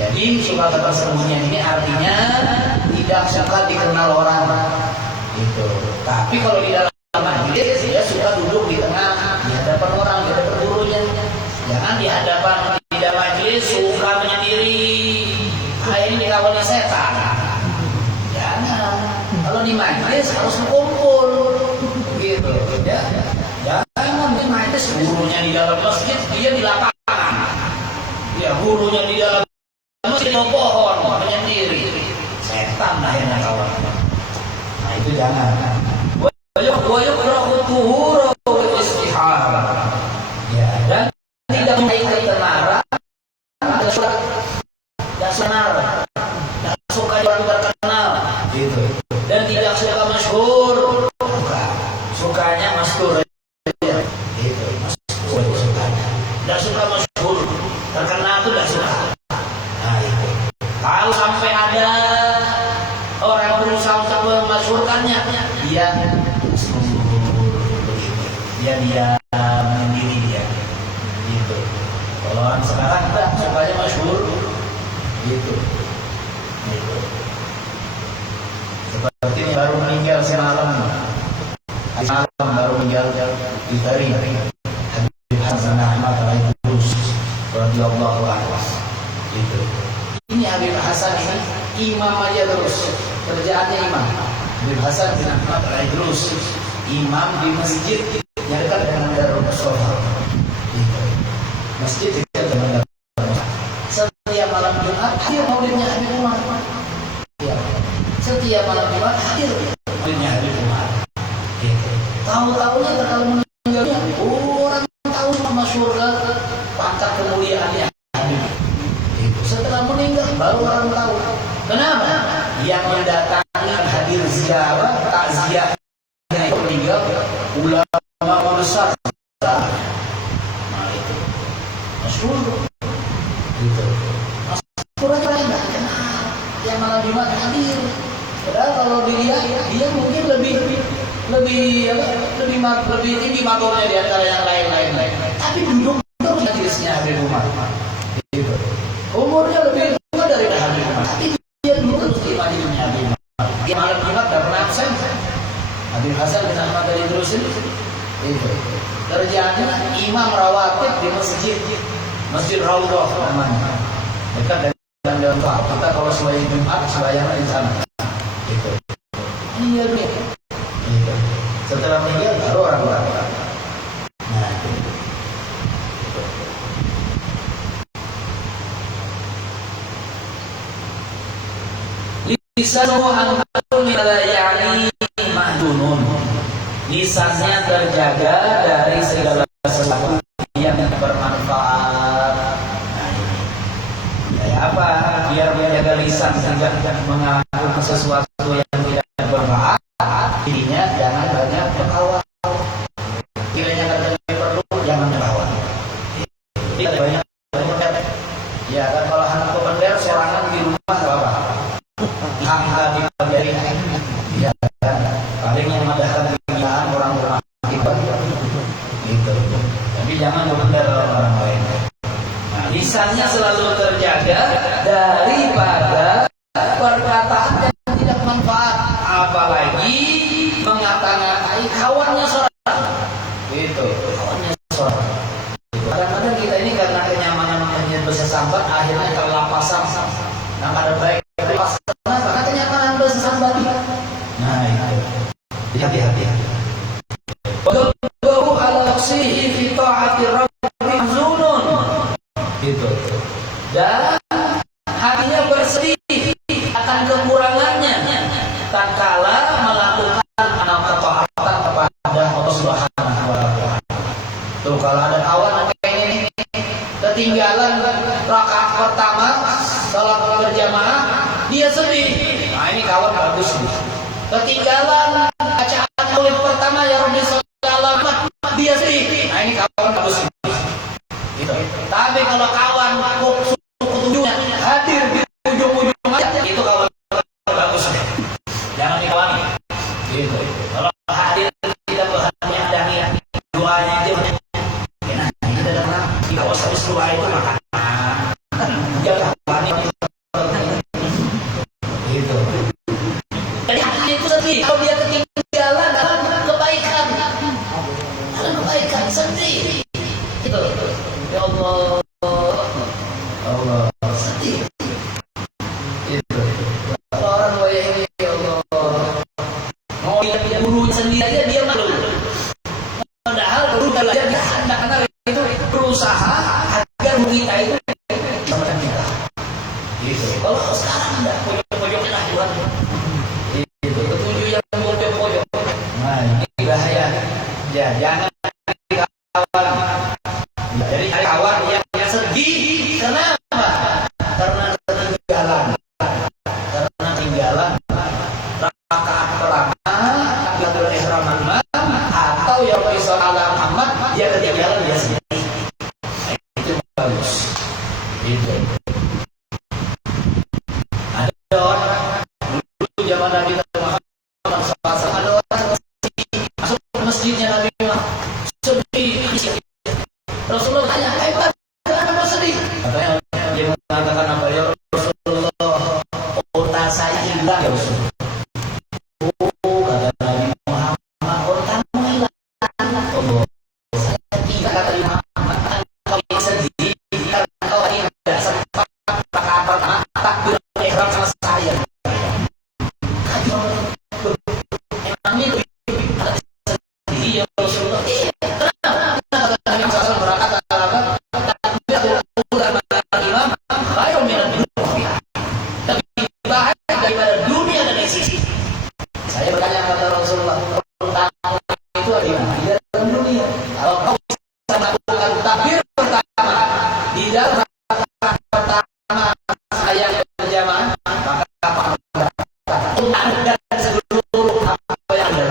Jadi suka ketersembunyian ini artinya tidak suka dikenal orang. Itu. Tapi kalau di dalam majlis dia suka duduk di tengah, di hadapan orang, di hadapan gurunya. Jangan di hadapan tidak majlis suka menyendiri. Ini kawannya setan. Jangan. Kalau di majlis harus berkumpul. Gitu. Ya. Jangan di majlis gurunya di dalam masjid, dia di lapangan. Ya, gurunya di dalam masjid di pohon menyendiri. Setan lah yang kawan. Nah, itu jangan. Ya, dan tidak memiliki ketenaran, tidak suka orang terkenal, gitu. Dan tidak suka masyhur, sukanya masyhur, gitu. Masyhur sukanya, tidak suka masyhur, terkenal itu tidak suka. Nah, itu. Kalau sampai ada orang berusaha Anda supaya masyhur gitu. Gitu. Seperti ini baru meninggal semalam. Semalam baru meninggal di hari Habib Hasan Ahmad Al-Idrus radhiyallahu anhu. Gitu. Ini Habib Hasan ini imam aja terus, kerjaannya imam. Habib Hasan bin Ahmad Al-Idrus, imam di masjid yang dekat dengan Darul Mustafa. Gitu. Masjid dekat dengan Darul Mustafa. Setiap malam Jumat hadir maulidnya Habib Umar. Ya. Setiap malam Jumat hadir maulidnya Habib Umar. Gitu. Tahu-tahunya kalau meninggalnya orang tahu masyhur pangkat kemuliaannya. Setelah meninggal baru orang tahu. Kenapa? Yang mendatangi hadir ziarah takziahnya itu meninggal ulama besar. Nah itu masyhur. Gitu. Masyhur aja enggak kenal. Yang malam Jumat hadir. Padahal kalau dilihat dia mungkin lebih tinggi makomnya di antara yang lain-lain. Tapi duduk terus majelisnya Habib Umar. Gitu. Umurnya lebih tua dari Habib Umar, tapi dia dulu terus di majelisnya Habib Umar. Dia malam Jumat tidak pernah absen. Habib Hasan bin Ahmad Al-Idrus itu kerjanya imam rawatib di masjid Raudhah namanya, dekat dengan Jalan. Kita kalau sembahyang Jumat sembahyang di sana. Itu. Iya dia. Itu. Setelah meninggal baru orang. Nah itu. Lisanu antul yani mahdunun. Lisannya terjaga dari segala sesuatu yang bermanfaat. Nah ini. Kayak apa? Biar menjaga lisan tidak mengaku sesuatu yang tidak bermanfaat. Intinya jangan banyak berkawan. Kiranya katanya perlu jangan berkawan. Tidak banyak. Ya kan kalau anak pemender sorangan di rumah apa? Angka dipelajari, ya kan? Paling yang mendahkan kegiatan orang berakibat, gitu. Tapi jangan berbeda orang lain. Nah, lisannya selalu terjaga daripada perkataan yang tidak manfaat, apalagi mengata-ngatai kawannya seorang. Gitu, kawannya seorang. Kadang-kadang kita ini karena kenyamanan bahasa sambat akhirnya terlapasan. Nah, pada baik karena kenyamanan bahasa sambat. Nah, itu. Hati-hati. Wa ala nafsihi fi ta'ati rabbi mahzunun. Gitu. Dan hatinya bersedih akan kekurangannya tatkala melakukan amal ketaatan kepada Allah Subhanahu wa taala. Tuh kalau ada kawan kayak ini ketinggalan rakaat pertama salat berjamaah dia sedih. Nah ini kawan bagus nih. Ketinggalan bacaan maulid pertama ya Rabbi sallallahu dia sedih. Nah ini kawan bagus nih. Gitu. Tapi kalau kawan ujungnya hadir di ujung-ujung aja itu kawan bagus nih. Jangan dikawani. Gitu. Kalau hadir tidak hanya ada doanya aja. Nah, kita datang di kawasan doa itu maka jangan panik. Gitu. Jadi hati itu sedih kalau dia ketinggalan dalam kebaikan. Dalam kebaikan sedih. Gitu. Ya Allah. Allah sedih. Itu. Orang wayah ini ya Allah. Mau dia guru sendiri aja dia malu. Padahal guru belajar dia anak-anak itu berusaha agar kita itu sama kita. Gitu. Kalau sekarang enggak pojok-pojok lah Tuhan. Itu ketujuh yang pojok-pojok. Nah, ini bahaya. Ya, jangan kawan. Jadi kawan yang sedih kenapa? Karena ketinggalan. Karena ketinggalan rakaat pertama takbiratul ihram atau yang misal ala Muhammad dia ketinggalan dia sedih. Itu bagus. Itu. Ada orang dulu zaman Nabi Muhammad SAW ada orang masuk ke masjidnya Nabi Muhammad sedih. Rasulullah tanya, kenapa sedih? Kata hilang ya Rasul. Oh, kata Nabi Muhammad, orang kamu hilang. Oh, saya tidak kata Nabi Muhammad, kau ini sedih karena kau tadi tidak sempat rakaat pertama takbir ihram sama saya. Emangnya itu sedih ya Rasulullah? Kenapa Nabi Muhammad berangkat takbir udah imam khairun minad dunya. Lebih baik daripada dunia dan isi. Saya bertanya kepada Rasulullah, tentang itu ada di dalam dunia. Kalau kau bisa melakukan takbir pertama di dalam rakaat pertama saya berjamaah, maka apa dan seluruh apa yang ada.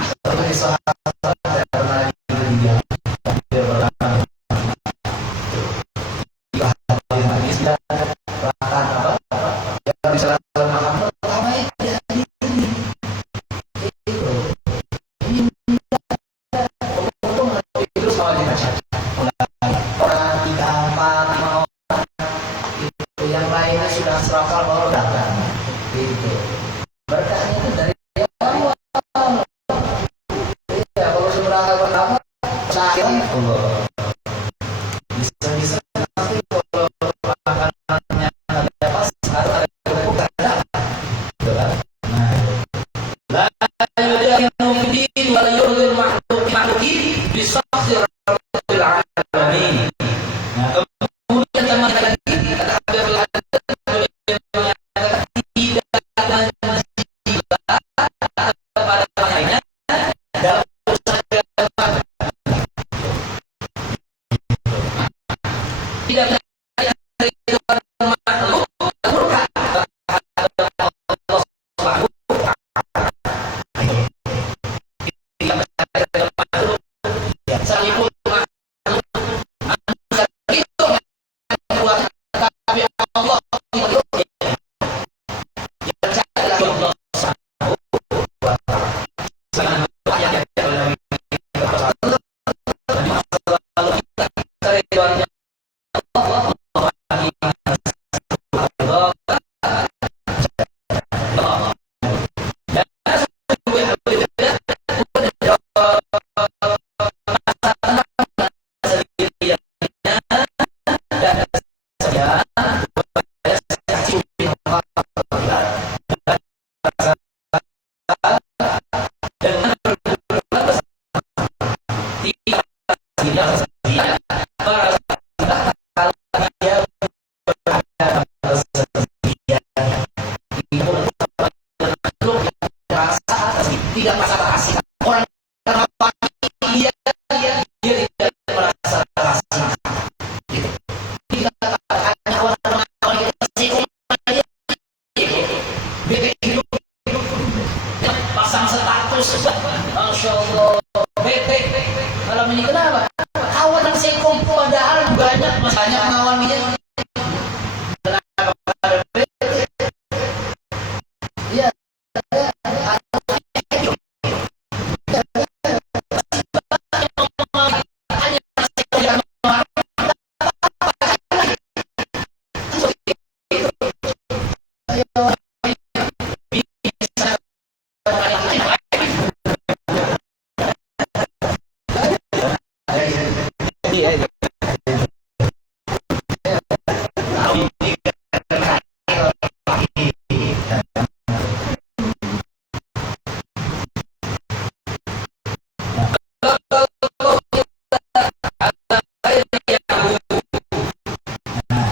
Seperti sahabat saya pernah dia pertama hadis dan rakaat apa yang bisa Muhammad pertama itu sama dibaca orang 3, 4, 5 orang itu yang lainnya sudah serapal baru datang itu berkahnya itu dari awal. Ya kalau seberangkat pertama saya Allah bisa tapi kalau makanannya ada pas ada bukan ada gitu kan. Nah la yu'minu wa la yu'minu mahduki bisafir rabbil alamin. Nah kemudian teman lagi kata Habibul Haddad tidak pada maknanya dalam tidak dari makhluk murka sekalipun makhluk itu membuat tapi Allah itu yang carilah Allah tidak merasa kasih orang karena dia tidak merasa kasih gitu. Kita hanya orang kita hidup pasang status Masya Allah bete kalau ini kenapa kawan yang sekom padahal banyak masanya kawan dia kenapa bete ya Yeah.